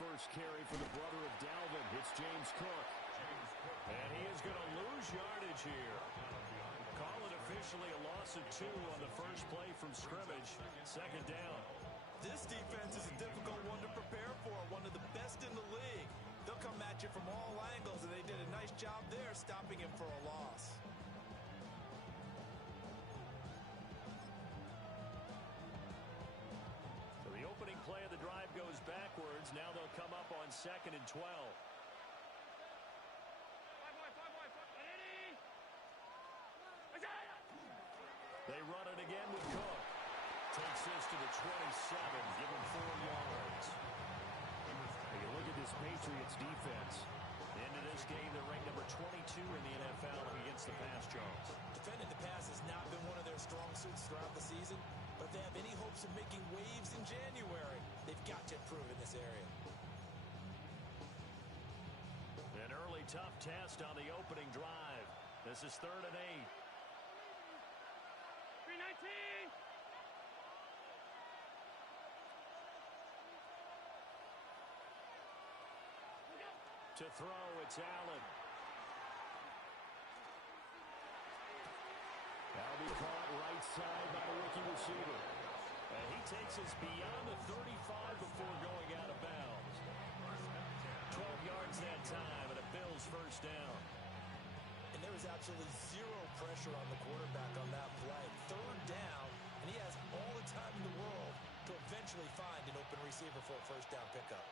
first carry for the brother of Dalvin. It's James Cook. And he is going to lose yardage here. Call it officially a loss of 2 on the first play from scrimmage. Second down. This defense is a difficult one to prepare for, one of the best in the league. They'll come at you from all angles, and they did a nice job there stopping him for a loss. So the opening play of the drive goes backwards. Now they'll come up on 2nd and 12. They run it again with Cook. Takes this to the 27, give him 4 yards. When you look at this Patriots defense, into this game, they're ranked number 22 in the NFL against the pass, Charles. Defending the pass has not been one of their strong suits throughout the season, but if they have any hopes of making waves in January, they've got to improve in this area. An early tough test on the opening drive. This is 3rd and 8. 319. To throw, it's Allen. That'll be caught right side by the rookie receiver. And he takes us beyond the 35 before going out of bounds. 12 yards that time, and a Bills first down. And there was absolutely zero pressure on the quarterback on that play. 3rd down, and he has all the time in the world to eventually find an open receiver for a first down pickup.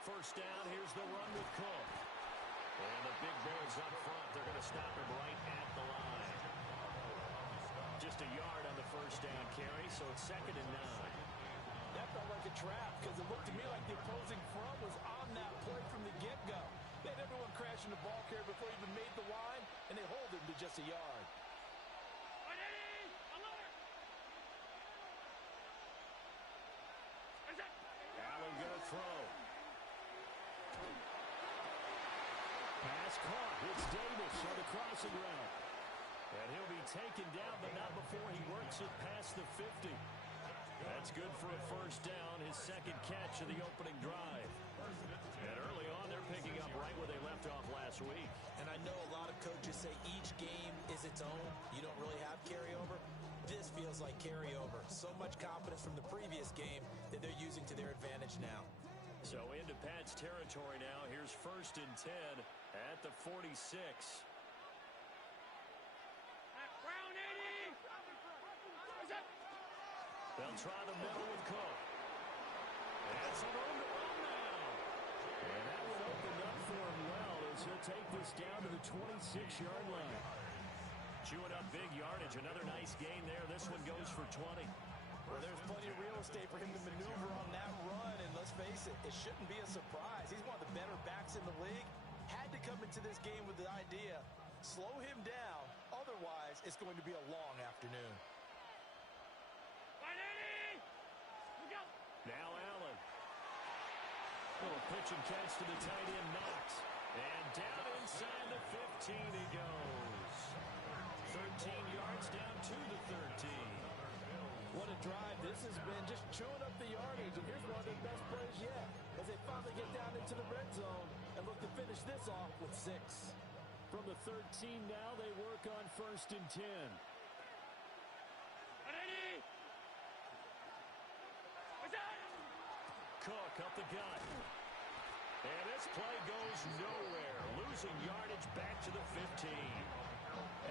First down, here's the run with Cook. And the big boys up front, they're going to stop him right at the line. Just a yard on the first down carry, so it's 2nd and 9. That felt like a trap because it looked to me like the opposing front was on that play from the get-go. They had everyone crashing the ball carrier before he even made the line, and they hold him to just a yard. Allen going to throw. Pass caught. It's Davis on the crossing route. And he'll be taken down, but not before he works it past the 50. That's good for a first down, his 2nd catch of the opening drive. And early on, they're picking up right where they left off last week. And I know a lot of coaches say each game is its own. You don't really have carryover. This feels like carryover. So much confidence from the previous game that they're using to their advantage now. So into Pat's territory now. Here's 1st and 10 at the 46. Brown 80. They'll try the middle with Cook. And some room to run now. And that one opened up for him well as he'll take this down to the 26-yard line. Chewing up big yardage. Another nice gain there. This one goes for 20. Well, there's plenty of real estate for him to maneuver on that run, and let's face it, it shouldn't be a surprise. He's one of the better backs in the league. Had to come into this game with the idea, slow him down, otherwise it's going to be a long afternoon. 180. Go. Now Allen. Little pitch and catch to the tight end, Knox. And down inside the 15 he goes. 13 yards down to the 13. What a drive this has been, just chewing up the yardage, and here's one of their best plays yet as they finally get down into the red zone and look to finish this off with 6. From the 13 now, they work on 1st and 10. 180. Cook up the gut. And this play goes nowhere. Losing yardage back to the 15.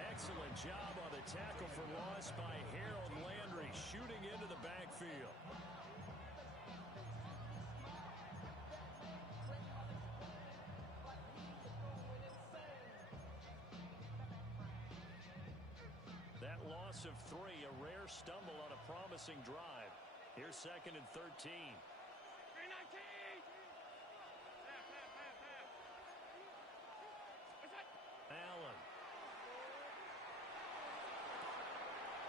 Excellent job on the tackle for loss by Harold Landry, shooting into the backfield. That loss of 3, a rare stumble on a promising drive. Here's 2nd and 13. 319. Allen.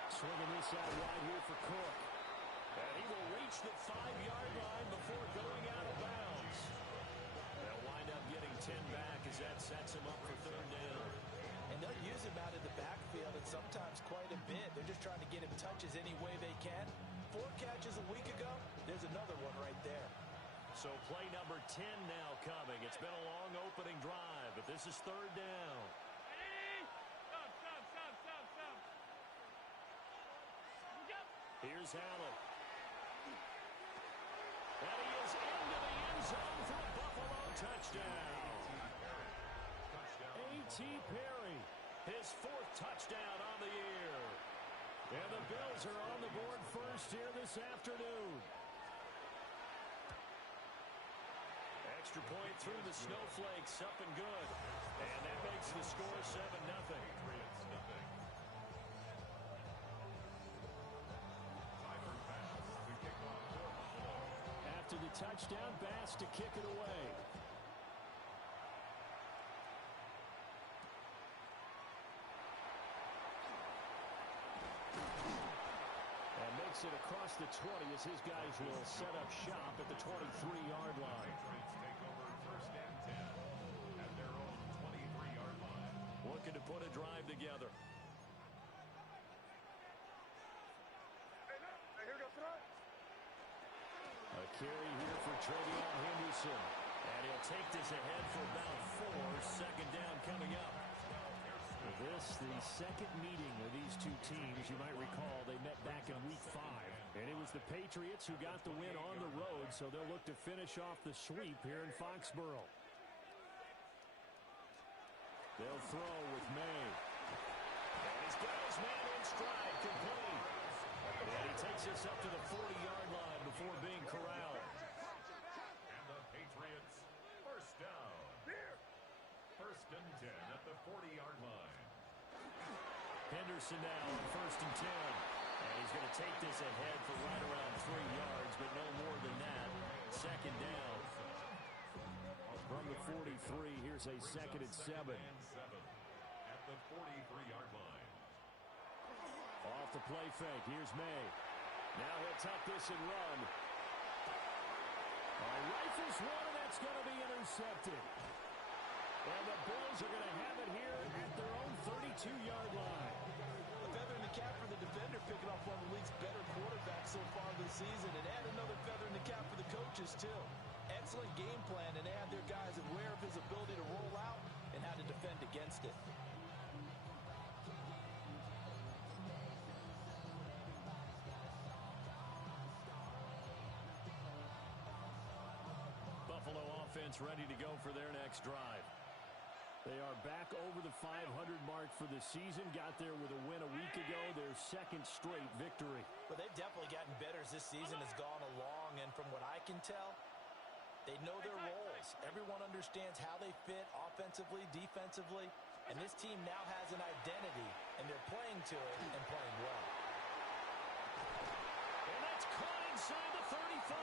Swinging this out wide here for Cook. And he will reach the 5-yard line before going out of bounds. They'll wind up getting 10 back as that sets him up for 3rd down. And they'll use him out of the backfield and sometimes quite a bit. They're just trying to get him touches any way they can. 4 catches a week ago. There's another one right there. So play number 10 now coming. It's been a long opening drive, but this is 3rd down. Ready? Stop. Here's Allen. And he is into the end zone for a Buffalo touchdown. A.T. Perry, his 4th touchdown on the year. And the Bills are on the board first here this afternoon. Extra point through the snowflakes, up and good. And that makes the score 7-0. After the touchdown, Bass to kick it away. And makes it across the 20 as his guys will set up shop at the 23-yard line. Looking to put a drive together. A carry here for Travion Henderson. And he'll take this ahead for about 4. 2nd down coming up. This, the second meeting of these two teams. You might recall they met back in week 5. And it was the Patriots who got the win on the road, so they'll look to finish off the sweep here in Foxborough. They'll throw with May. And he's got his man in stride, complete. And he takes us up to the 40-yard line before being corralled. And the Patriots, 1st down. 1st and 10 at the 40-yard line. Henderson now on 1st and 10. And he's going to take this ahead for right around 3 yards, but no more than that. 2nd down. From the 43, here's a 2nd and 7. At the 43-yard line. Off the play fake, here's May. Now he'll tuck this and run. Rifles one, and that's going to be intercepted. And the Bills are going to have it here at their own 32-yard line. A feather in the cap for the defender, picking off one of the league's better quarterbacks so far this season, and add another feather in the cap for the coaches, too. Excellent game plan, and they have their guys aware of his ability to roll out and how to defend against it. Buffalo offense ready to go for their next drive. They are back over the 500 mark for the season. Got there with a win a week ago, their 2nd straight victory. But they've definitely gotten better as this season has gone along, and from what I can tell, they know their roles. Everyone understands how they fit offensively, defensively, and this team now has an identity, and they're playing to it and playing well. And that's caught inside the 35.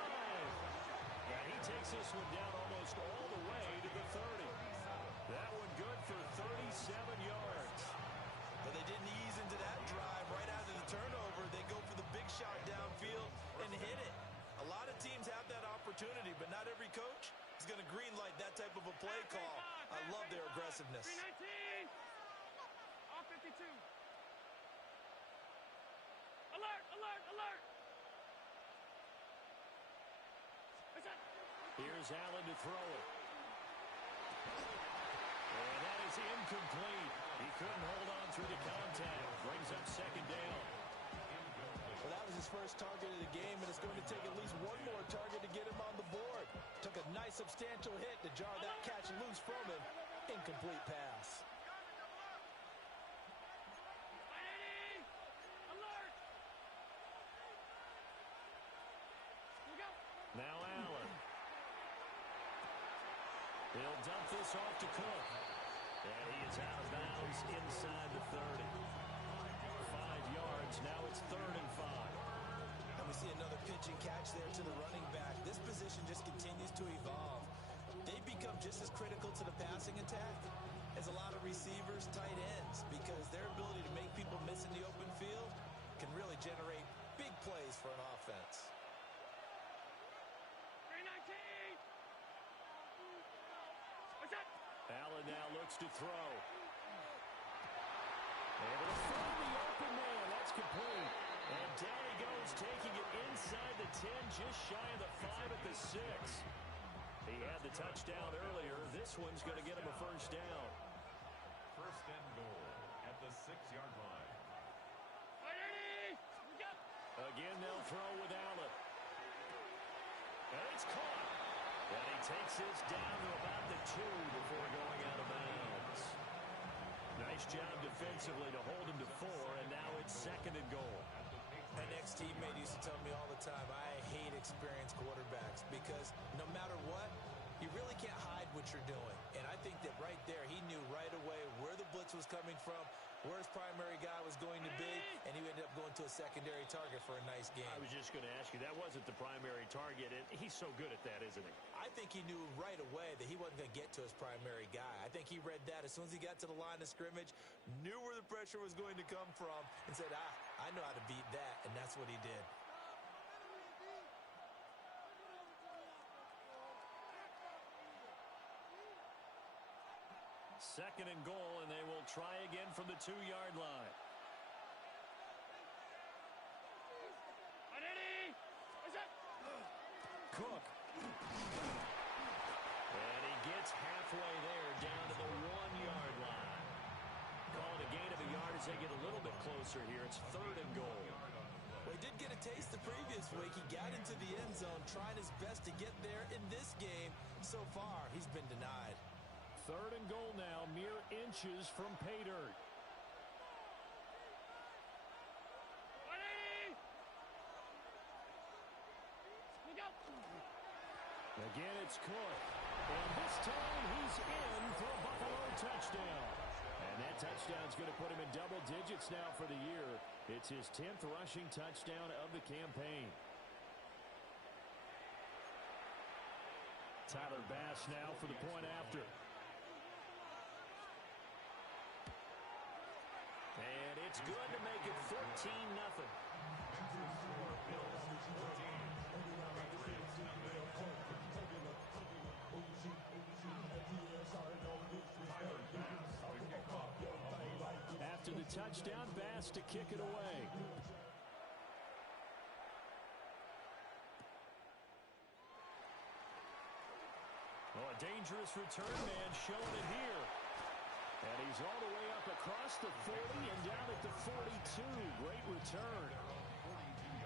And he takes this one down almost all the way to the 30. That one good for 37 yards. But they didn't ease into that drive right after the turnover. They go for the big shot downfield and hit it. A lot of teams have that opportunity, but not every coach is going to greenlight that type of a play call. I love their aggressiveness. 319. All 52. Alert. Here's Allen to throw it. And that is incomplete. He couldn't hold on through the contact. Brings up 2nd down. Well, that was his first target of the game, and it's going to take at least one more target to get him on the board. Took a nice substantial hit to jar that catch loose from him. Incomplete pass. Alert. Look out. Now Allen. He'll dump this off to Cook. And he is out of bounds inside the 30. 5 yards. Now it's 3rd and 5. And we see another pitch and catch there to the running back. This position just continues to evolve. They become just as critical to the passing attack as a lot of receivers, tight ends, because their ability to make people miss in the open field can really generate big plays for an offense. 319. What's that? Allen now looks to throw. Able to find the open man complete. And down he goes, taking it inside the 10, just shy of the 5 at the 6. He had the touchdown earlier. This one's going to get him a first down. First and goal at the 6-yard line. Again, they'll throw with Allen. And it's caught. And he takes this down to about the 2 before going out of bounds. Nice job defensively to hold him to 4, and now it's second and goal. An ex-teammate used to tell me all the time, I hate experienced quarterbacks because no matter what, you really can't hide what you're doing. And I think that right there, he knew right away where the blitz was coming from, where his primary guy was going to be, and he ended up going to a secondary target for a nice game. I was just going to ask you, that wasn't the primary target, and he's so good at that, isn't he? I think he knew right away that he wasn't going to get to his primary guy. I think he read that as soon as he got to the line of scrimmage, knew where the pressure was going to come from, and said, I know how to beat that, and that's what he did. Second and goal, and they will try again from the 2-yard line. Cook. And he gets halfway there, down to the 1-yard line. Called a gain of a yard as they get a little bit closer here. It's third and goal. Well, he did get a taste the previous week. He got into the end zone, trying his best to get there in this game. So far, he's been denied. Third and goal now, mere inches from pay dirt. Again, it's Cook. And this time, he's in for a Buffalo touchdown. And that touchdown's going to put him in double digits now for the year. It's his 10th rushing touchdown of the campaign. Tyler Bass now for the point after. And it's good to make it 14-0. After the touchdown, Bass to kick it away. Oh, a dangerous return man showing it here. And he's all the way up across the 40 and down at the 42. Great return.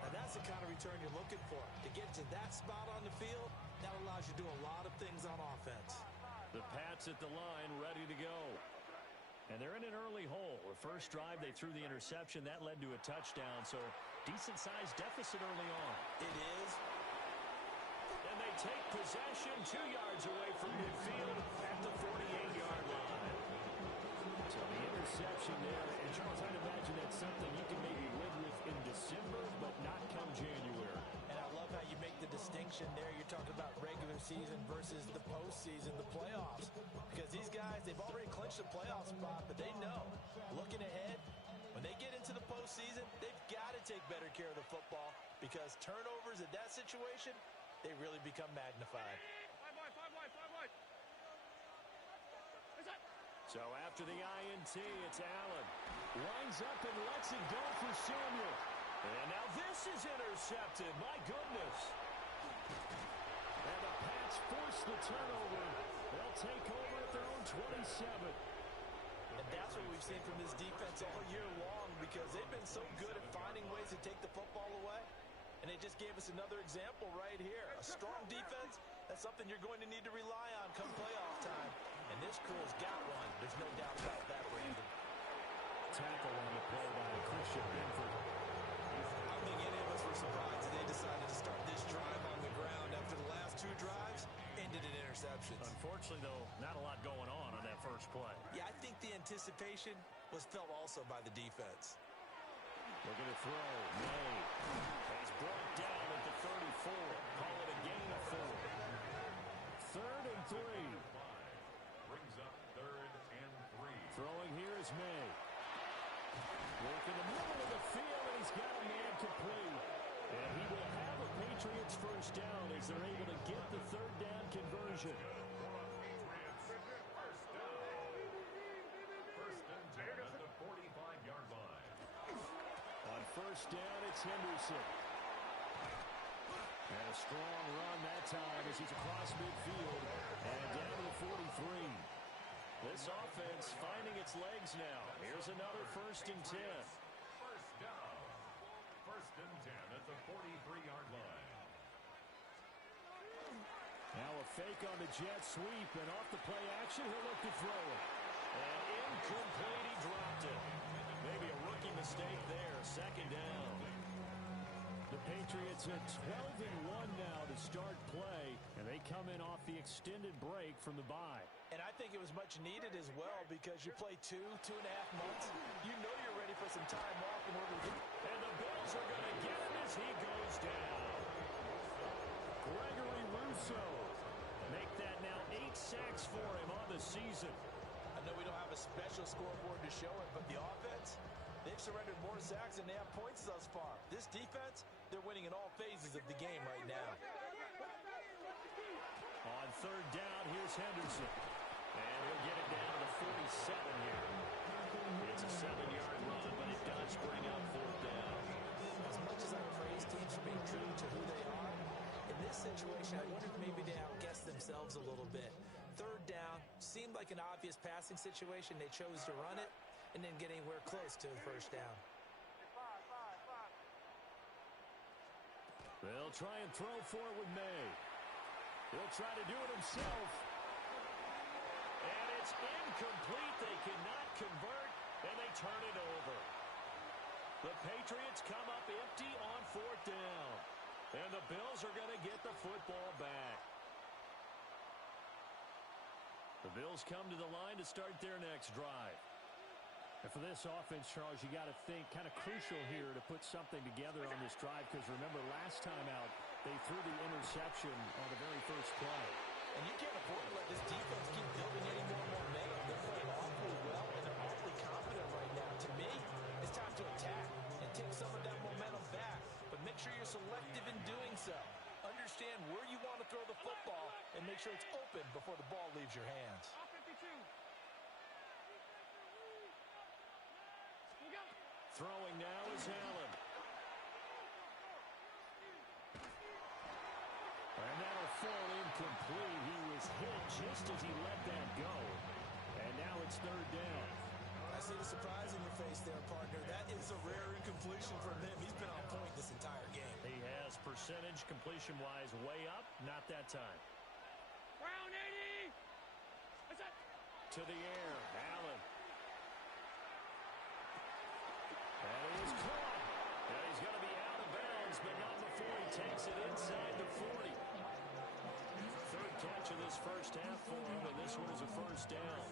Now that's the kind of return you're looking for. To get to that spot on the field, that allows you to do a lot of things on offense. The Pats at the line, ready to go. And they're in an early hole. The first drive, they threw the interception. That led to a touchdown, so decent-sized deficit early on. It is. And they take possession 2 yards away from midfield at the 48-yard line. So the interception there, and Charles, I'd imagine that's something you can maybe live with in December, but not come January. And I love how you make the distinction there. You're talking about regular season versus the postseason, the playoffs. Because these guys, they've already clinched the playoff spot, but they know, looking ahead, when they get into the postseason, they've got to take better care of the football because turnovers in that situation, they really become magnified. So after the INT, it's Allen. Lines up and lets it go for Samuel. And now this is intercepted. My goodness. And the Pats force the turnover. They'll take over at their own 27. And that's what we've seen from this defense all year long because they've been so good at finding ways to take the football away. And they just gave us another example right here. A strong defense, that's something you're going to need to rely on come playoff time. And this crew's got one. There's no doubt about that, Brandon. Tackle on the play by Christian Benford. I don't think any of us were surprised that they decided to start this drive on the ground after the last 2 drives ended in interceptions. Unfortunately, though, not a lot going on that first play. Yeah, I think the anticipation was felt also by the defense. Looking to throw. May. He's brought down at the 34. Call it a gain of 4. Third and 3. Brings up third and 3. Throwing here is May. Work in the middle of the field, and he's got a man complete. And he will have a Patriots first down as they're able to get the third down conversion. First and 10 at the 45-yard line. On first down, it's Henderson. And a strong run that time as he's across midfield and down to the 43. This offense finding its legs now. Here's another 1st and 10. First down. 1st and 10 at the 43-yard line. Now a fake on the jet sweep, and off the play action, he'll look to throw it. And incomplete, he dropped it. Maybe a rookie mistake there, 2nd down. The Patriots at 12-1 now to start play, and they come in off the extended break from the bye. And I think it was much needed as well because you play 2.5 months. You know you're ready for some time off in order to get. And the Bills are going to get him as he goes down. Gregory Rousseau make that now 8 sacks for him on the season. I know we don't have a special scoreboard to show it, but the offense, they've surrendered more sacks than they have points thus far. This defense, they're winning in all phases of the game right now. On 3rd down, here's Henderson. And he'll get it down to the 47 here. It's a 7-yard run, but it does bring up 4th down. As much as I praise teams for being true to who they are, in this situation, I wonder if maybe they outguessed themselves a little bit. 3rd down seemed like an obvious passing situation. They chose to run it and didn't get anywhere close to the 1st down. They'll try and throw for it with May. He'll try to do it himself. And it's incomplete. They cannot convert, and they turn it over. The Patriots come up empty on 4th down. And the Bills are going to get the football back. The Bills come to the line to start their next drive. And for this offense, Charles, you got to think kind of crucial here to put something together on this drive, because remember last time out, they threw the interception on the very first play. And you can't afford to let this defense keep building any more momentum. They're playing awfully well, and they're awfully confident right now. To me, it's time to attack and take some of that momentum back. But make sure you're selective in doing so. Understand where you want to throw the football and make sure it's open before the ball leaves your hands. Off 52. Throwing now is Allen. And that'll fall incomplete. He was hit just as he let that go. And now it's 3rd down. I see the surprise in your face there, partner. That is a rare incompletion from him. He's been on point this entire game. He has percentage completion-wise way up. Not that time. Brown 80. What's that? To the air. Allen. And it was caught. And he's going to be out of bounds, but not before he takes it inside the 40. 3rd catch of this first half for him, and this one is a 1st down.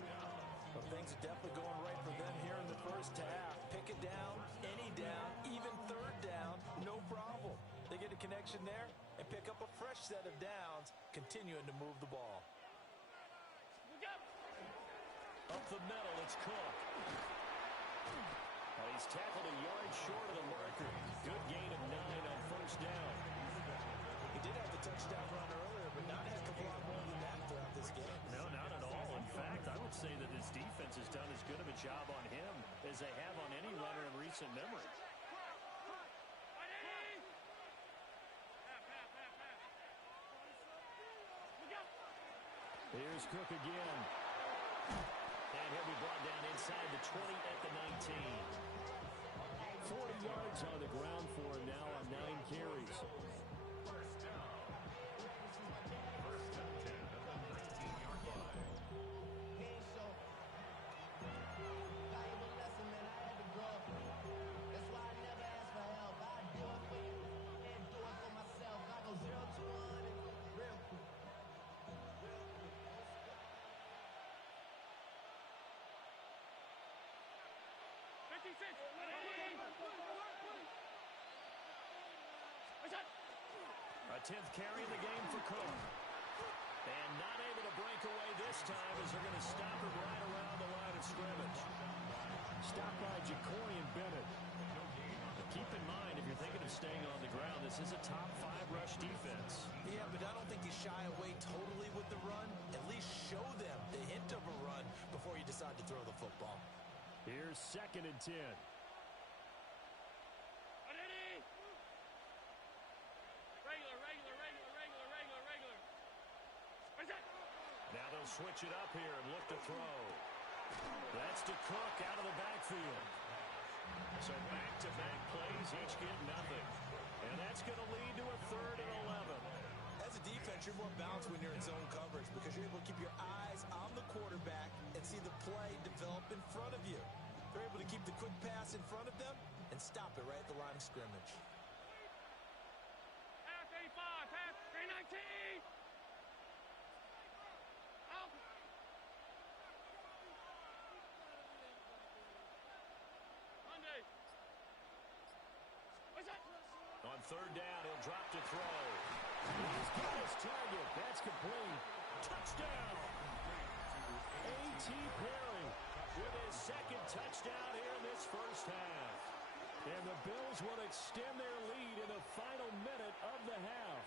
Well, things are definitely going right for them here in the first half. Pick it down, any down, even 3rd down, no problem. They get a connection there and pick up a fresh set of downs, continuing to move the ball. Up the middle, it's Cook. He's tackled a yard short of the marker. Good gain of 9 on 1st down. He did have the touchdown run earlier, but not a heck of a lot more than that throughout this game. No, not at all. In fact, I would say that his defense has done as good of a job on him as they have on any runner in recent memory. Here's Cook again. And he'll be brought down inside the 20 at the 19. 40 yards on the ground for him now on 9 carries. First down. 1st and 10 at the 19-yard line. Valuable lesson, man. I had to grow up. That's why I never ask for help. I do it for you and do it for myself. I go 0 to 100 real quick. 56. A 10th carry in the game for Cook. And not able to break away this time as they're going to stop him right around the line of scrimmage. Stopped by Jacorian Bennett. But keep in mind, if you're thinking of staying on the ground, this is a top 5 rush defense. Yeah, but I don't think you shy away totally with the run. At least show them the hint of a run before you decide to throw the football. Here's 2nd and 10. switch it up here and look to throw. That's to Cook out of the backfield. So back-to-back plays, each get nothing. And that's going to lead to a 3rd and 11. As a defense, you're more balanced when you're in zone coverage because you're able to keep your eyes on the quarterback and see the play develop in front of you. They're able to keep the quick pass in front of them and stop it right at the line of scrimmage. Pass 85, pass 319. Out. Monday. What's that? On 3rd down, he'll drop to throw. He's got his target. That's complete. Touchdown. A.T. Perry with his 2nd touchdown here in this first half. And the Bills will extend their lead in the final minute of the half.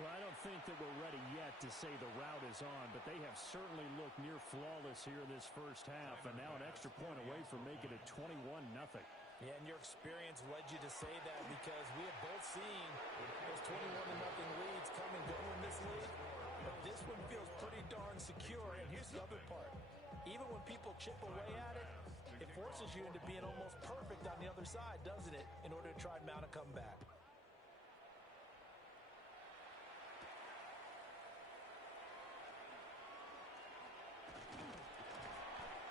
Well, I don't think that we're ready yet to say the route is on, but they have certainly looked near flawless here in this first half, and now an extra point away from making it 21-0. Yeah, and your experience led you to say that because we have both seen those 21-0 leads come and go in this league. But this one feels pretty darn secure. And here's the other part. Even when people chip away at it, it forces you into being almost perfect on the other side, doesn't it, in order to try and mount a comeback.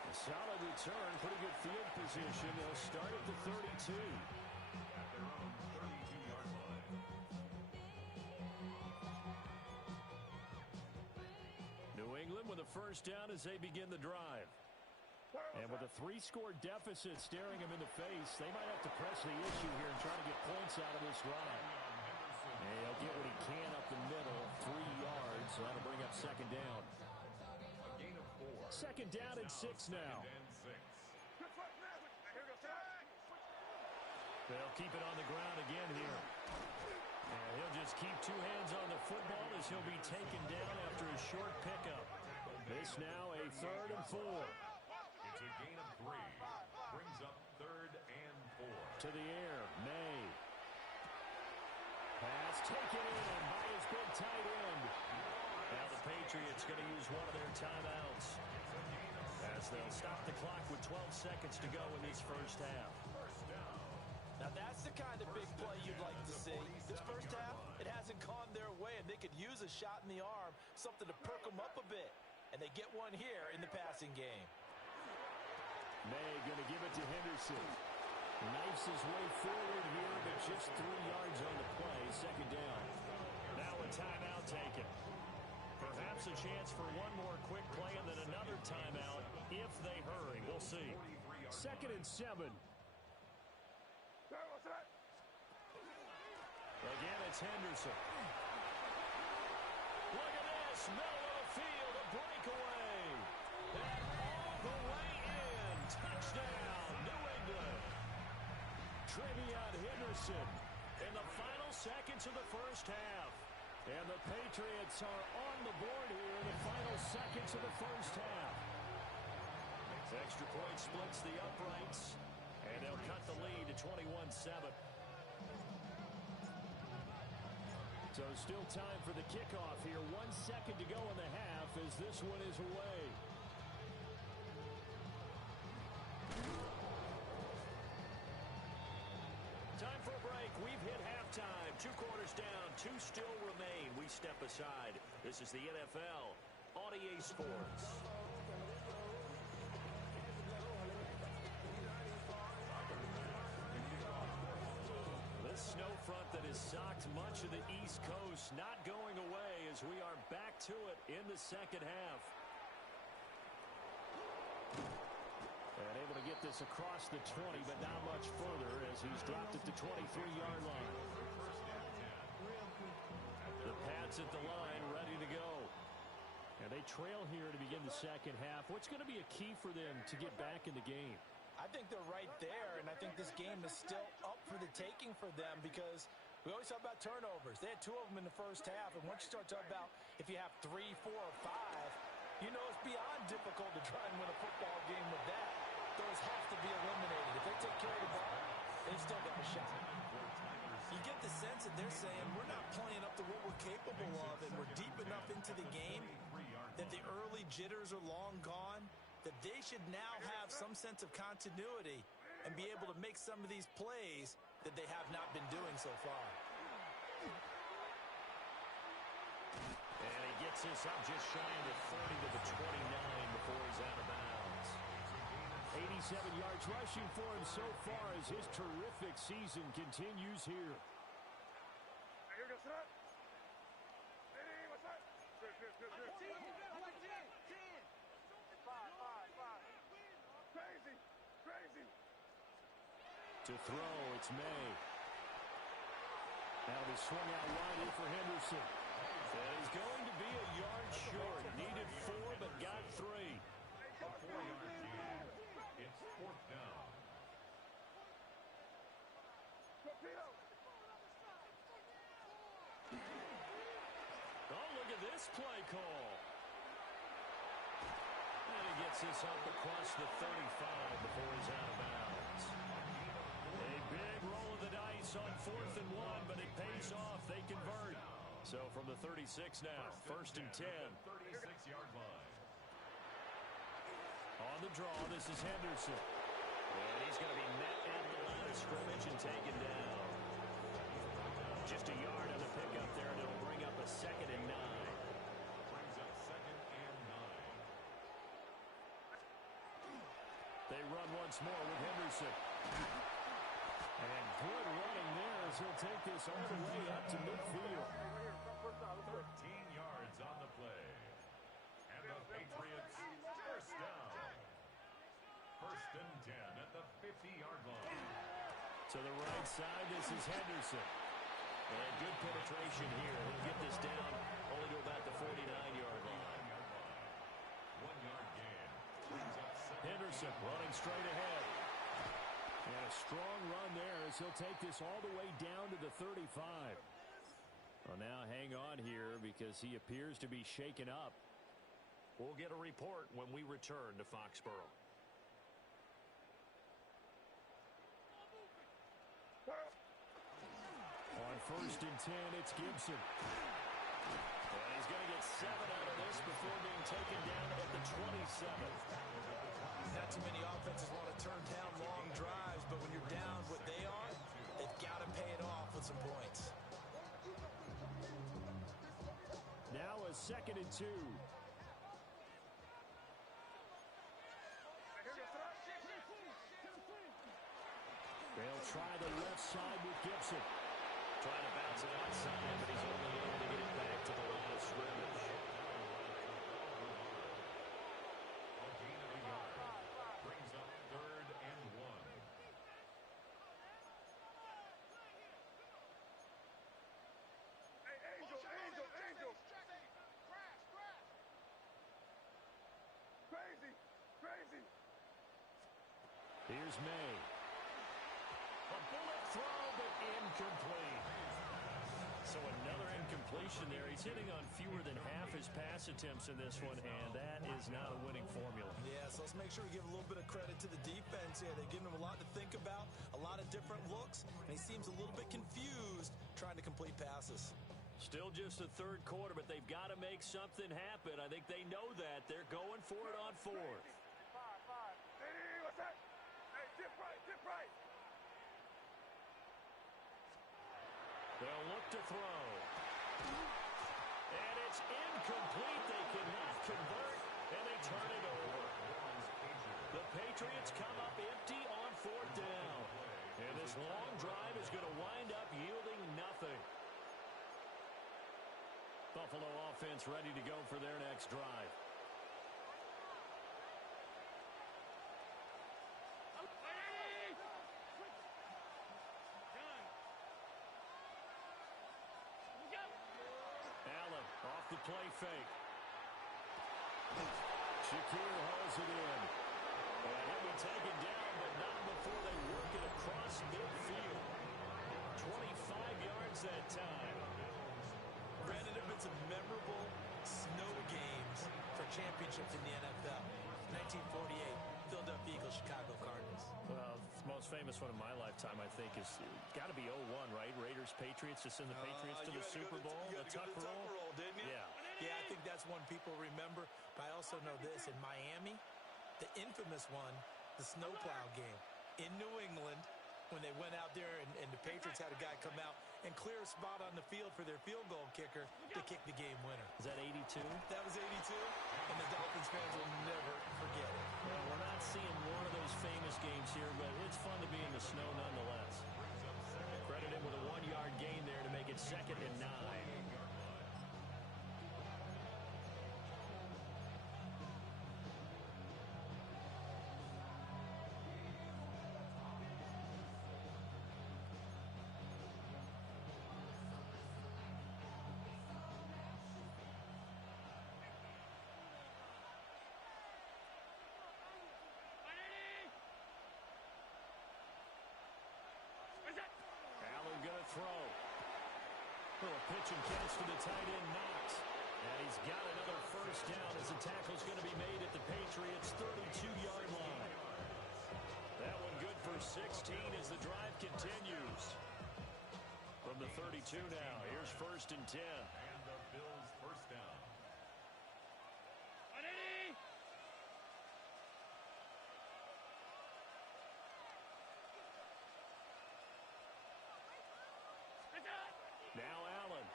A solid return, pretty good field position. They'll start at the 32. At their own 32-yard line. New England with a first down as they begin the drive. And with a 3-score deficit staring them in the face, they might have to press the issue here and try to get points out of this drive. And he'll get what he can up the middle, 3 yards. That'll bring up 2nd down. A gain of 4. 2nd down and 6 now. 2nd and 6. They'll keep it on the ground again here. And he'll just keep 2 hands on the football as he'll be taken down after a short pickup. This now a 3rd and 4. It's a gain of 3. Brings up 3rd and 4. To the air, May. Pass taken in by his big tight end. Now the Patriots going to use one of their timeouts as they'll stop the clock with 12 seconds to go in this first half. Now that's the kind of big play you'd like to see. This first half, it hasn't gone their way, and they could use a shot in the arm, something to perk them up a bit. And they get one here in the passing game. May going to give it to Henderson. Knifes his way forward here, but just 3 yards on the play. 2nd down. Now a timeout taken. Perhaps a chance for one more quick play and then another timeout if they hurry. We'll see. 2nd and 7. Again, it's Henderson. Look at this. Middle of the field, a breakaway. And all the way in. Touchdown, New England. Trevion Henderson in the final seconds of the first half. And the Patriots are on the board here in the final seconds of the first half. Extra point splits the uprights, and they'll cut the lead to 21-7. So still time for the kickoff here. 1 second to go in the half as this one is away. Time for a break. We've hit halftime. 2 quarters down. 2 still remain. We step aside. This is the NFL on EA Sports. This snow front that has socked much of the East Coast not going away as we are back to it in the second half. And able to get this across the 20, but not much further as he's dropped at the 23-yard line. The Pats at the line, ready to go. And they trail here to begin the second half. What's going to be a key for them to get back in the game? I think they're right there, and I think this game is still up for the taking for them because we always talk about turnovers. They had 2 of them in the first half, and once you start talking about if you have 3, 4, or 5, you know it's beyond difficult to try and win a football game with that. Those have to be eliminated. If they take care of the ball, they've still got a shot. You get the sense that they're saying we're not playing up to what we're capable of, and we're deep enough into the game jitters are long gone, that they should now have some sense of continuity and be able to make some of these plays that they have not been doing so far. And he gets this up just shy of the 30 to the 29 before he's out of bounds. 87 yards rushing for him so far as his terrific season continues here. To throw, it's May. That'll be swung out wide here for Henderson. And he's going to be a yard short. Needed 4, but got 3. A 4-yard gain. It's 4th down. Oh, look at this play call. And he gets this up across the 35 before he's out of bounds. A big roll of the dice on 4th and 1, but it pays off. They convert. So from the 36 now, 1st and 10. 36-yard line. On the draw, this is Henderson. And he's going to be met at the line of scrimmage and taken down. Just a yard on the pickup there, and it'll bring up a 2nd and 9. Brings up 2nd and 9. They run once more with Henderson. And good running there as he'll take this all the way up to midfield. 13 yards on the play. And the Patriots first down. 1st and 10 at the 50-yard line. To the right side, this is Henderson. And good penetration here. He'll get this down only to about the 49-yard line. 1-yard gain. Brings up 2nd. Henderson running straight ahead. And a strong run there as he'll take this all the way down to the 35. Well, now hang on here because he appears to be shaken up. We'll get a report when we return to Foxborough. On 1st and 10, it's Gibson. And he's going to get 7 out of this before being taken down at the 27. Not too many offenses want to turn down long drives, but when you're down what they are, they've got to pay it off with some points. Now a 2nd and 2. They'll try the left side with Gibson. Trying to bounce it outside, but he's only able to get it back to the line of scrimmage. A gain of a yard. Brings up 3rd and 1. Crazy. Here's May. A bullet throw, but incomplete. So another incompletion there. He's hitting on fewer than half his pass attempts in this one, and that is not a winning formula. Yeah, so let's make sure we give a little bit of credit to the defense here. They've given him a lot to think about, a lot of different looks, and he seems a little bit confused trying to complete passes. Still just the 3rd quarter, but they've got to make something happen. I think they know that. They're going for it on 4th. Hey, what's that? Hey, dip right. They'll look to throw. And it's incomplete. They cannot convert, and they turn it over. The Patriots come up empty on 4th down. And this long drive is going to wind up yielding nothing. Buffalo offense ready to go for their next drive. Allen off the play fake. Shakir hauls it in. And he'll be taken down, but not before they work it across midfield. 25 yards that time. Brandon, there have been some memorable snow games for championships in the NFL. 1948, Philadelphia Eagles, Chicago Cardinals. Well, the most famous one in my lifetime, I think, is got to be 01, right? Raiders, Patriots, to send the Patriots to the Super Bowl. You had to go to the Tucker Roll, didn't you? Yeah. Yeah, I think that's one people remember. But I also also know this. In Miami, the infamous one, the snowplow game. In New England, when they went out there and the Patriots had a guy come out and clear a spot on the field for their field goal kicker to kick the game winner. Is that 82? That was 82, and the Dolphins fans will never forget it. Well, we're not seeing one of those famous games here, but it's fun to be in the snow nonetheless. Credit him with a 1-yard gain there to make it 2nd and 9. Allen going to throw. Little pitch and catch to the tight end, Knox. And he's got another first down as the tackle's going to be made at the Patriots' 32-yard line. That one good for 16 as the drive continues. From the 32 now, here's 1st and 10. And the Bills first down. Now Allen.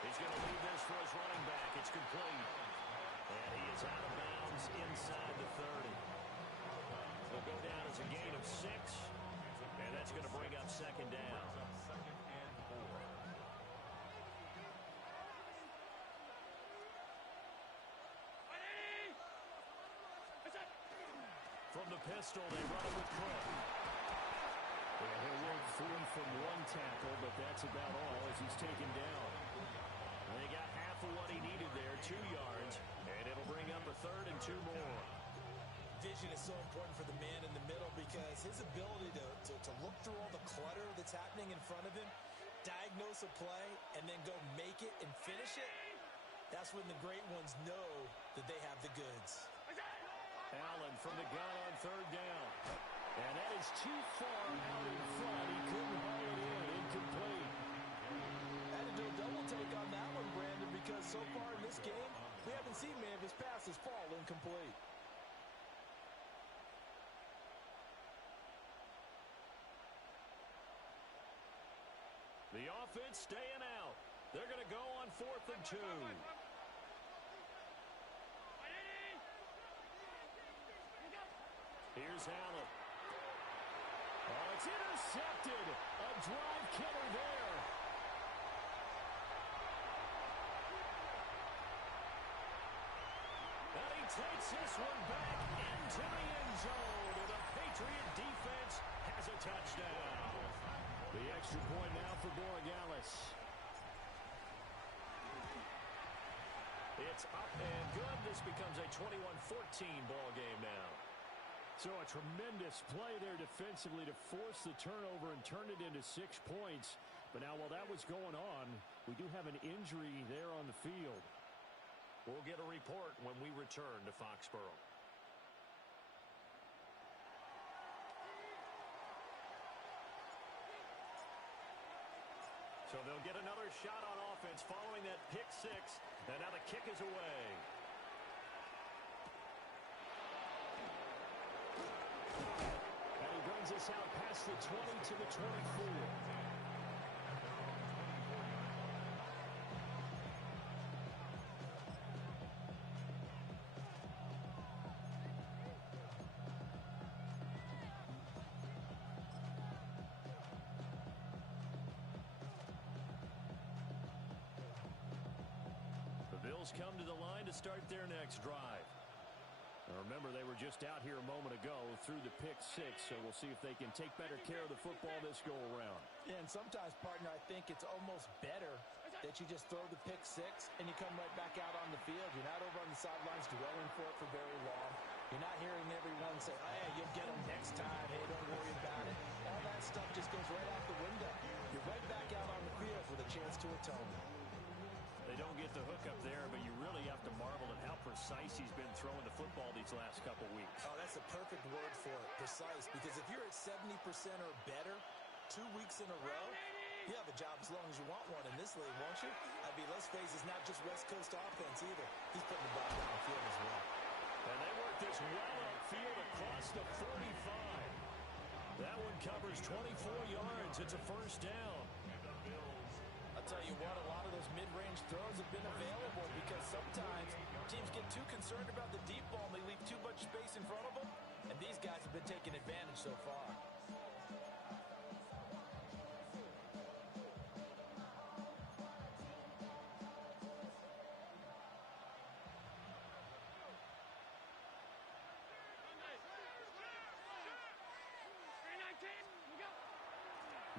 He's going to leave this for his running back. It's complete. And he is out of bounds inside the 30. Will go down as a gain of 6. And that's going to bring up 2nd down. Second and 4. From the pistol, they run it with Cook. Yeah, he'll work free from one tackle, but that's about all as he's taken down. They got half of what he needed there, 2 yards, and it'll bring up a 3rd and 2 more. Vision is so important for the man in the middle because his ability to look through all the clutter that's happening in front of him, diagnose a play, and then go make it and finish it, that's when the great ones know that they have the goods. Allen from the gun on 3rd down. And that is too far out in front. He couldn't haul it in. Incomplete. Had to do a double take on that one, Brandon, because so far in this game, we haven't seen many of his passes fall incomplete. The offense staying out. They're going to go on 4th and 2. Here's Allen. Oh, it's intercepted. A drive killer there. And he takes this one back into the end zone. And the Patriot defense has a touchdown. The extra point now for Borregales. It's up and good. This becomes a 21-14 ball game now. So a tremendous play there defensively to force the turnover and turn it into 6 points. But now while that was going on, we do have an injury there on the field. We'll get a report when we return to Foxborough. So they'll get another shot on offense following that pick 6. And now the kick is away. And he brings us out past the 20 to the 24. Come to the line to start their next drive. Now remember, they were just out here a moment ago through the pick 6, so we'll see if they can take better care of the football this go around. Yeah, and sometimes, partner, I think it's almost better that you just throw the pick 6 and you come right back out on the field. You're not over on the sidelines dwelling for it for very long. You're not hearing everyone say, oh, yeah, you'll get them next time. Hey, don't worry about it. All that stuff just goes right out the window. You're right back out on the field with a chance to atone. They don't get the hook up there, but you really have to marvel at how precise he's been throwing the football these last couple weeks. Oh, that's a perfect word for it, precise, because if you're at 70% or better 2 weeks in a row, you have a job as long as you want one in this league, won't you? I mean, let's face it, it's not just West Coast offense either. He's putting the this well upfield across the 45. That one covers 24 yards. It's a first down. I'll tell you what, a lot of those mid-range throws have been available because sometimes teams get too concerned about the deep ball and they leave too much space in front of them, and these guys have been taking advantage so far.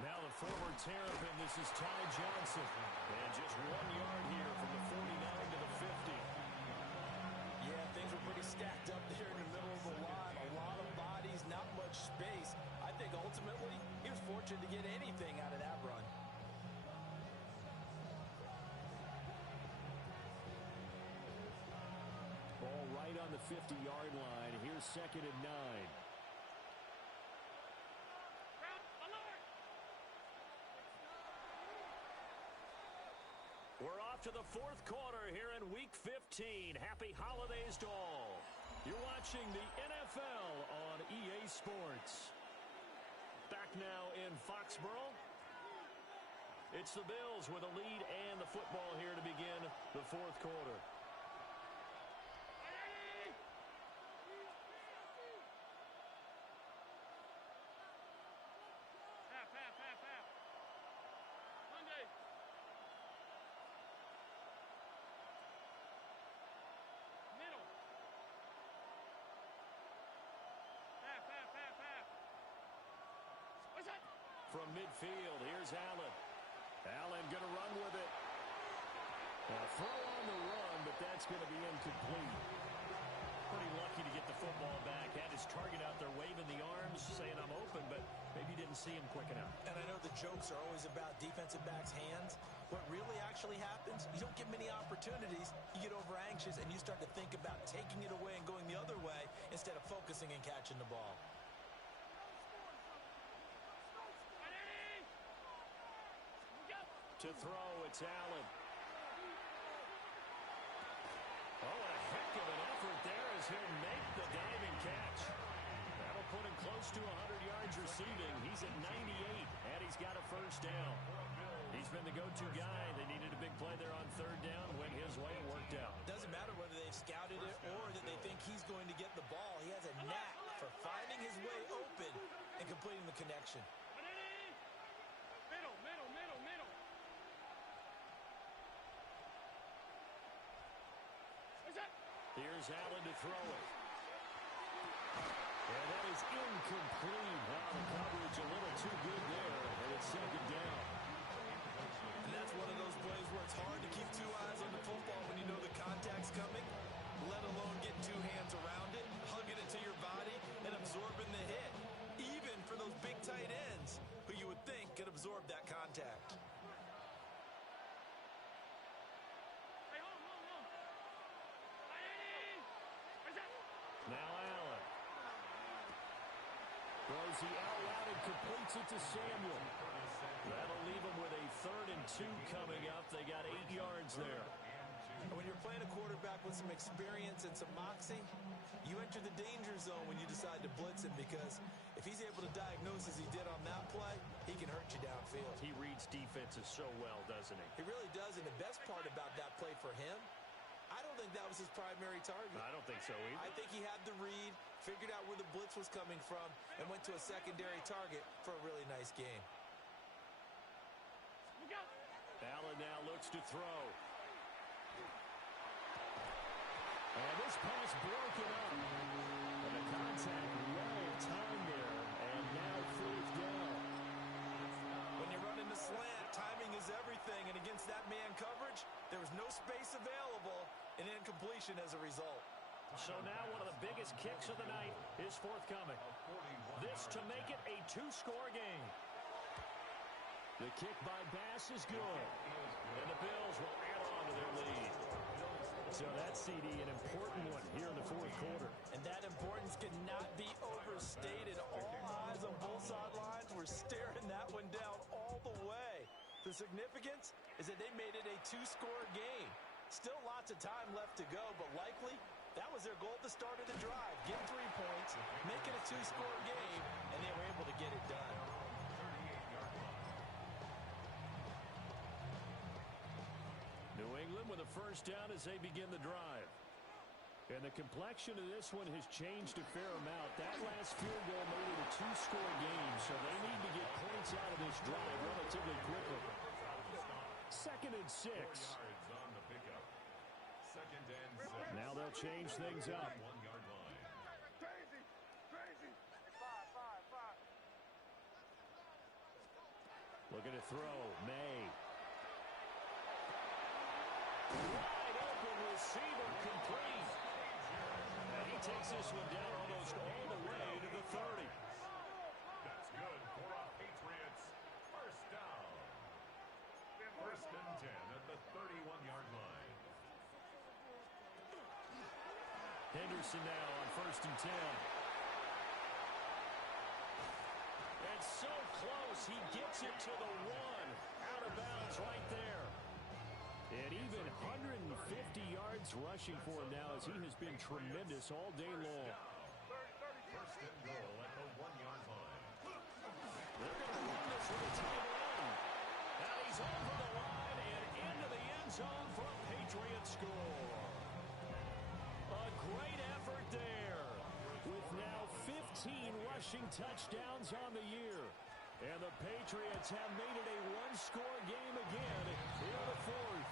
Now the former Terrapin, this is Ty Johnson. And just 1 yard here from the 49 to the 50. Yeah, things were pretty stacked up there in the middle of the line. A lot of bodies, not much space. I think ultimately he was fortunate to get anything out of that run. Ball right on the 50-yard line. Here's 2nd and 9. We're off to the 4th quarter here in Week 15. Happy holidays to all. You're watching the NFL on EA Sports. Back now in Foxborough. It's the Bills with a lead and the football here to begin the 4th quarter. From midfield, here's Allen. Allen going to run with it. A throw on the run, but that's going to be incomplete. Pretty lucky to get the football back. Had his target out there waving the arms, saying I'm open, but maybe didn't see him quick enough. And I know the jokes are always about defensive backs' hands. What really actually happens, you don't get many opportunities. You get over anxious, and you start to think about taking it away and going the other way instead of focusing and catching the ball. To throw, it's Allen. Oh, a heck of an effort there as he'll make the diving catch. That'll put him close to 100 yards receiving. He's at 98, and he's got a first down. He's been the go-to guy. They needed a big play there on 3rd down. Went his way, it worked out. Doesn't matter whether they've scouted it or that they think he's going to get the ball. He has a knack for finding his way open and completing the connection. Here's Allen to throw it. And that is incomplete. Wow, the coverage a little too good there, and it's 2nd down. And that's one of those plays where it's hard to keep 2 eyes on the football when you know the contact's coming, let alone get 2 hands around it, hugging it to your body, and absorbing the hit. Even for those big tight ends who you would think could absorb that contact. Now Allen. Throws the out route and completes it to Samuel. That'll leave him with a 3rd and 2 coming up. They got 8 yards there. And when you're playing a quarterback with some experience and some moxie, you enter the danger zone when you decide to blitz him, because if he's able to diagnose as he did on that play, he can hurt you downfield. He reads defenses so well, doesn't he? He really does, and the best part about that play for him, I don't think that was his primary target. I don't think so either. I think he had the read, figured out where the blitz was coming from, and went to a secondary target for a really nice game. Allen now looks to throw. And this pass broken up. And the contact well timed there, and now 4th down. When you run in the slant, timing is everything, and against that man coverage, there was no space available, and incompletion as a result. So now one of the biggest kicks of the night is forthcoming. This to make it a 2-score game. The kick by Bass is good, and the Bills will add on to their lead. So that CD, an important one here in the 4th quarter. And that importance cannot be overstated. All eyes on both sidelines were staring that one down all the way. The significance is that they made it a 2-score game. Still lots of time left to go, but likely That was their goal at the start of the drive. Get 3 points, make it a 2-score game, and they were able to get it done. New England with a first down as they begin the drive. And the complexion of this one has changed a fair amount. That last field goal made it a 2-score game, so they need to get points out of this drive relatively quickly. 2nd and 6. On the pickup. 2nd and 7. Now they'll change things up. 1-yard line. Crazy. Crazy. Five. Looking to throw. May. Wide open receiver complete. And he takes this one down almost all the way to the 30. That's good for a Patriots first down. 1st and 10 at the 31-yard line. Henderson now on 1st and 10. And so close, he gets it to the 1. Out of bounds right there. And even 150 yards rushing for him now as he has been tremendous all day long. 1st and goal at the 1-yard line. They're going to run this with a tight end. Now he's over the line and into the end zone for a Patriots score. A great effort there with now 15 rushing touchdowns on the year. And the Patriots have made it a 1-score game again in the 4th.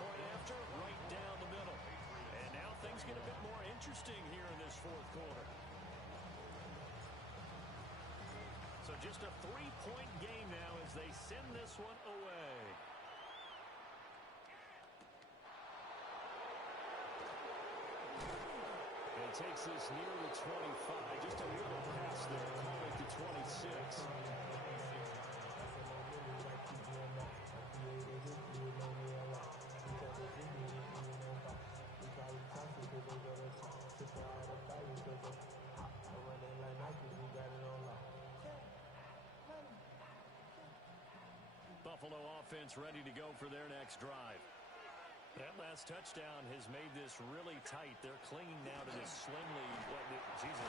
Point after, right down the middle. And now things get a bit more interesting here in this 4th quarter. So just a 3-point game now as they send this one away. And takes this near the 25. Just a little pass there. Call it the 26. Buffalo offense ready to go for their next drive. That last touchdown has made this really tight. They're clinging now to this slim lead.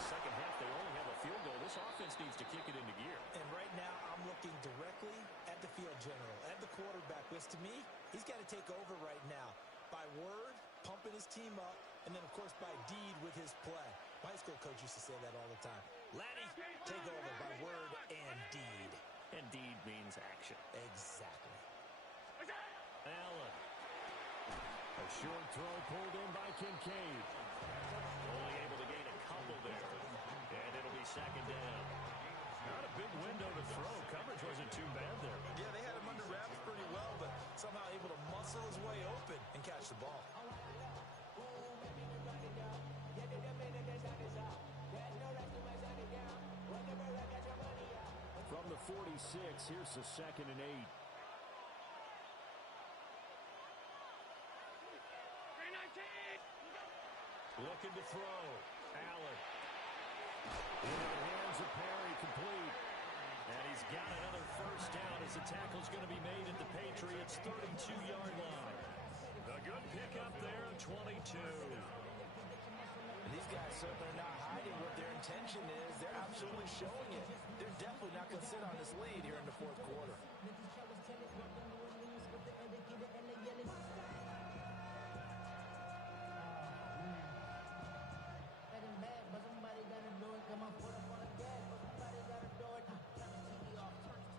Second half, they only have a field goal. This offense needs to kick it into gear. And right now, I'm looking directly at the field general, at the quarterback, which to me, he's got to take over right now. By word, pumping his team up, and then, of course, by deed with his play. My high school coach used to say that all the time. Laddie, take over by word and deed. And deed means action. Exactly. Allen. A short throw pulled in by Kincaid. Only able to gain a couple there. And it'll be 2nd down. Not a big window to throw. Coverage wasn't too bad there. Yeah, they had him under wraps pretty well, but somehow able to muscle his way open and catch the ball. From the 46, here's the 2nd and 8. Looking to throw. Allen. Into the hands of Perry, complete. And he's got another first down as the tackle's going to be made at the Patriots' 32-yard line. A good pickup there at 22. These guys certainly are not hiding what their intention is. They're absolutely showing it. They're definitely not going to sit on this lead here in the 4th quarter.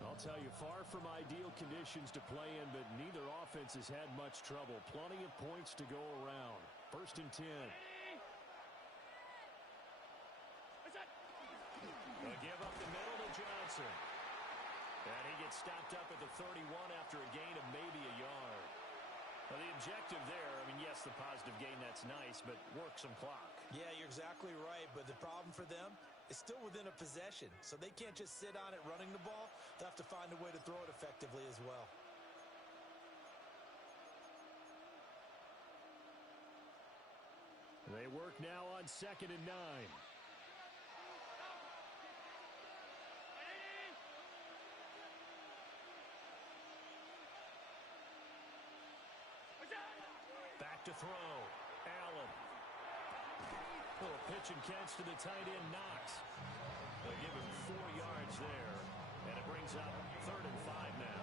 I'll tell you, far from ideal conditions to play in, but neither offense has had much trouble. Plenty of points to go around. 1st and 10. A give up the middle to Johnson. And he gets stopped up at the 31 after a gain of maybe a yard. Well, the objective there, I mean, yes, the positive gain, that's nice, but work some clock. Yeah, you're exactly right, but the problem for them is still within a possession, so they can't just sit on it running the ball. They'll have to find a way to throw it effectively as well. They work now on 2nd and 9. Back to throw. Allen. Little pitch and catch to the tight end, Knox. They give him 4 yards there, and it brings up 3rd and 5 now.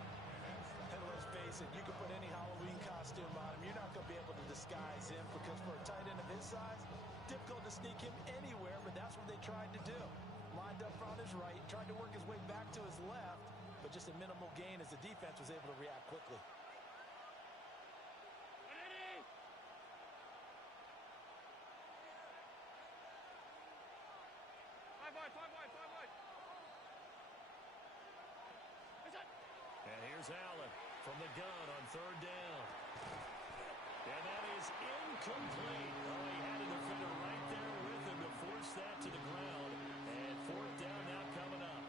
And let's face it, you can put any Halloween costume on him. You're not going to be able to disguise him because for a tight end of his size, difficult to sneak him anywhere, but that's what they tried to do. Lined up on his right, tried to work his way back to his left, but just a minimal gain as the defense was able to react quickly. And here's Allen from the gun on 3rd down. And that is incomplete. Oh, he had a defender right there with him to force that to the ground. And 4th down now coming up.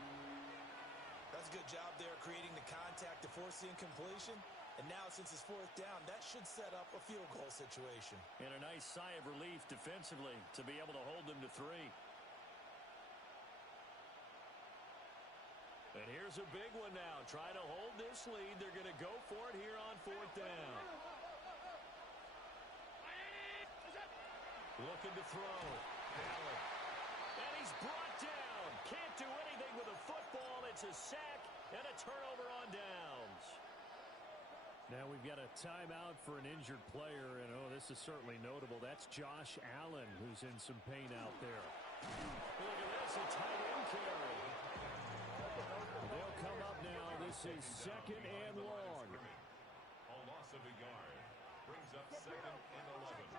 That's a good job there creating the contact to force the incompletion. And now since it's 4th down, that should set up a field goal situation. And a nice sigh of relief defensively to be able to hold them to 3. And here's a big one now. Try to hold this lead. They're going to go for it here on 4th down. Looking to throw. Allen. And he's brought down. Can't do anything with a football. It's a sack and a turnover on downs. Now we've got a timeout for an injured player, and this is certainly notable. That's Josh Allen, who's in some pain out there. Look at this, a tight end carry. They'll come up now. This is 2nd and long. A loss of a yard brings up 2nd and 11.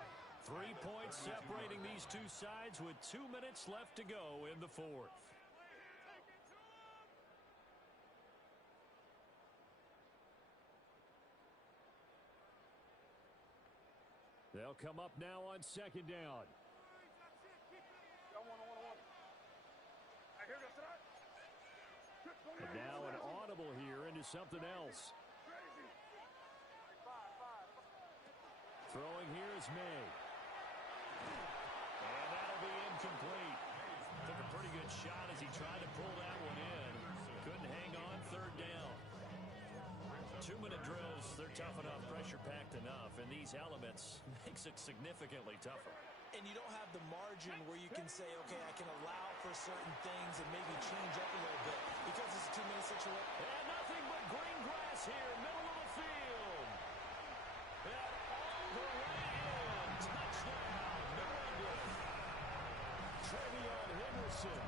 3 points separating these two sides with 2 minutes left to go in the 4th. They'll come up now on 2nd down. And now an audible here into something else. Throwing here is May. And that'll be incomplete. Took a pretty good shot as he tried to pull that one in. Couldn't hang on 3rd down. 2-minute drills, they're tough enough, pressure-packed enough, and these elements makes it significantly tougher. And you don't have the margin where you can say, okay, I can allow for certain things and maybe change up a little bit because it's a 2-minute situation. And nothing but green grass here, middle of the field. And all the way in. Touchdown, New England. Trevion Henderson,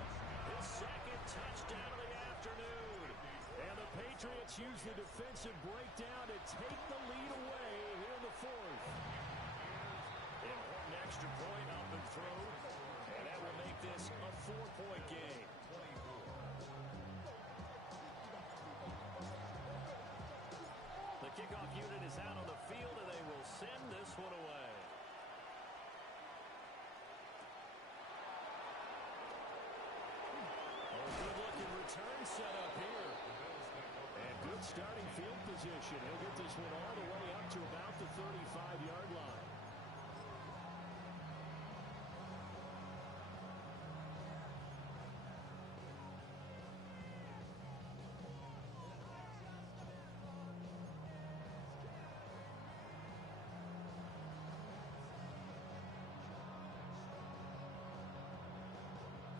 his 2nd touchdown of the afternoon. And the Patriots use the defensive breakdown to take the lead away here in the 4th. Important extra point up and through. And that will make this a 4-point game. The kickoff unit is out on the field, and they will send this one away. Good-looking return set up here. And good starting field position. He'll get this one all the way up to about the 35-yard line.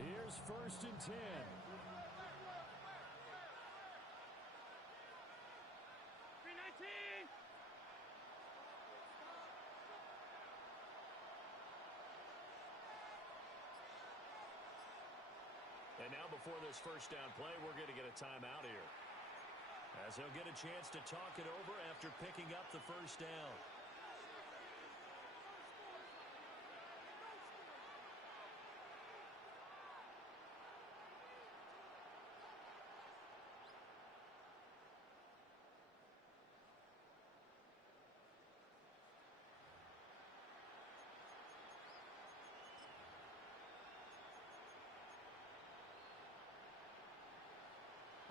Here's 1st and 10. And now before this 1st down play, we're going to get a timeout here, as he'll get a chance to talk it over after picking up the 1st down.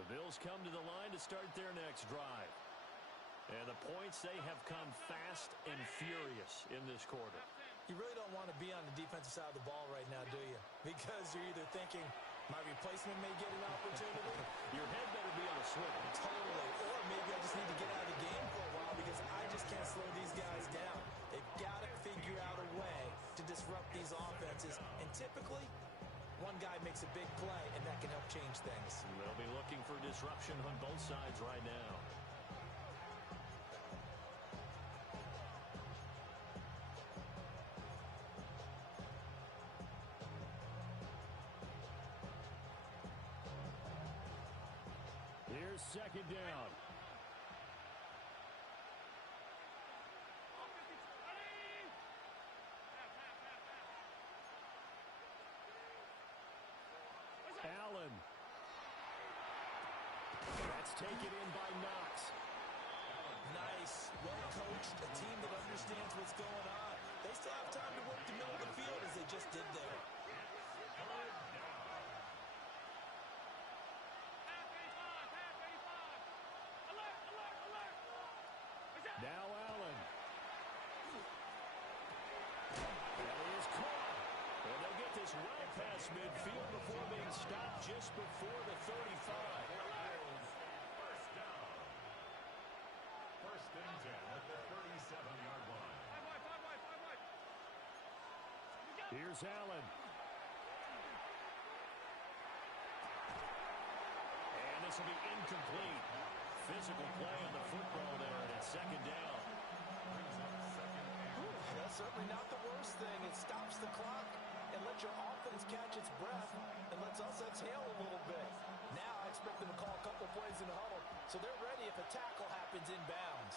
The Bills come to the line to start their next drive. And the points, they have come fast and furious in this quarter. You really don't want to be on the defensive side of the ball right now, do you? Because you're either thinking, my replacement may get an opportunity. Your head better be on a swivel. Totally. Or maybe I just need to get out of the game for a while because I just can't slow these guys down. They've got to figure out a way disrupt these offenses, and typically, one guy makes a big play, and that can help change things. They'll be looking for disruption on both sides right now. Here's second down. Allen. That's taken in by Knox. Nice, well coached, a team that understands what's going on. They still have time to work the middle of the field as they just did there. Now Allen. That is caught. And they'll get this well past midfield before being stopped just before the 35. First down. First and 10 at the 37-yard line. Here's Allen. And this will be incomplete. Physical play on the football there, and it's second down. That's certainly not the worst thing. It stops the clock and lets your offense catch its breath and lets us exhale a little bit. Now I expect them to call a couple plays in the huddle so they're ready if a tackle happens inbounds.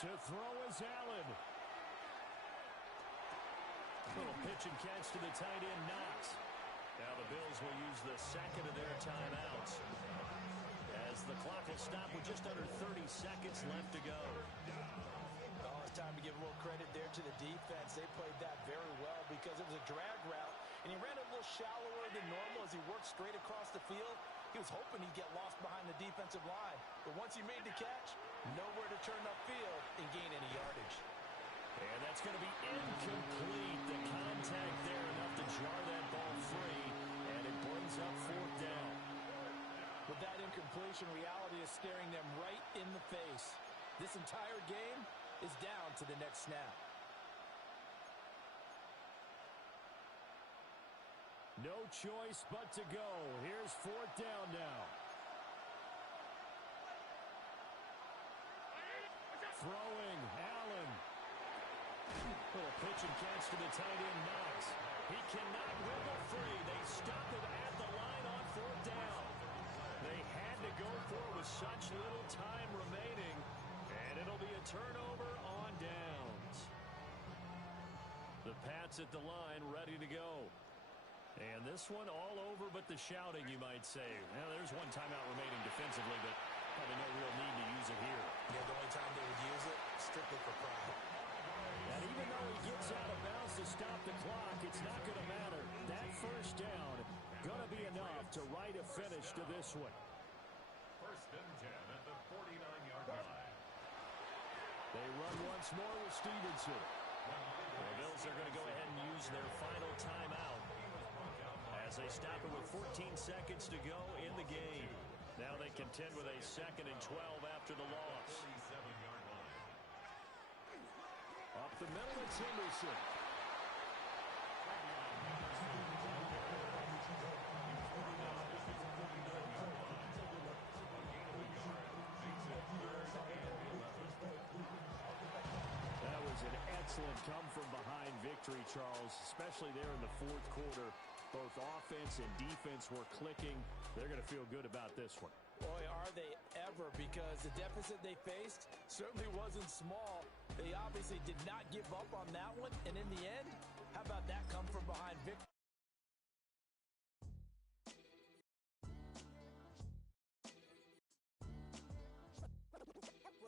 To throw is Allen. Little pitch and catch to the tight end, Knox. Now the Bills will use the second of their timeouts as the clock has stopped with just under 30 seconds left to go. Oh, it's time to give a little credit there to the defense. They played that very well because it was a drag route, and he ran a little shallower than normal as he worked straight across the field. He was hoping he'd get lost behind the defensive line, but once he made the catch, nowhere to turn upfield and gain any yardage. And that's going to be incomplete. The contact there enough to jar that ball free, and it brings up fourth down. With that incompletion, reality is staring them right in the face. This entire game is down to the next snap. No choice but to go. Here's fourth down now. Throwing, Allen. Little pitch and catch to the tight end, Knox. He cannot wiggle free. They stop it at the line on fourth down. They had to go for it with such little time remaining, and it'll be a turnover on downs. The Pats at the line ready to go. And this one all over but the shouting, you might say. Well, there's one timeout remaining defensively, but probably no real need to use it here. Yeah, the only time they would use it, strictly for pride. And even though he gets out of bounds to stop the clock, it's not going to matter. That first down going to be enough to write a finish to this one. First and 10 at the 49-yard line. They run once more with Stevenson. The Bills are going to go ahead and use their final timeout as they stop it with 14 seconds to go in the game. Now they contend with a 2nd and 12 after the loss. 47-yard line. Up the middle, it's Henderson. That was an excellent come-from-behind victory, Charles, especially there in the fourth quarter. Both offense and defense were clicking. They're going to feel good about this one. Boy, are they ever, because the deficit they faced certainly wasn't small. They obviously did not give up on that one, and in the end, how about that come-from-behind victory?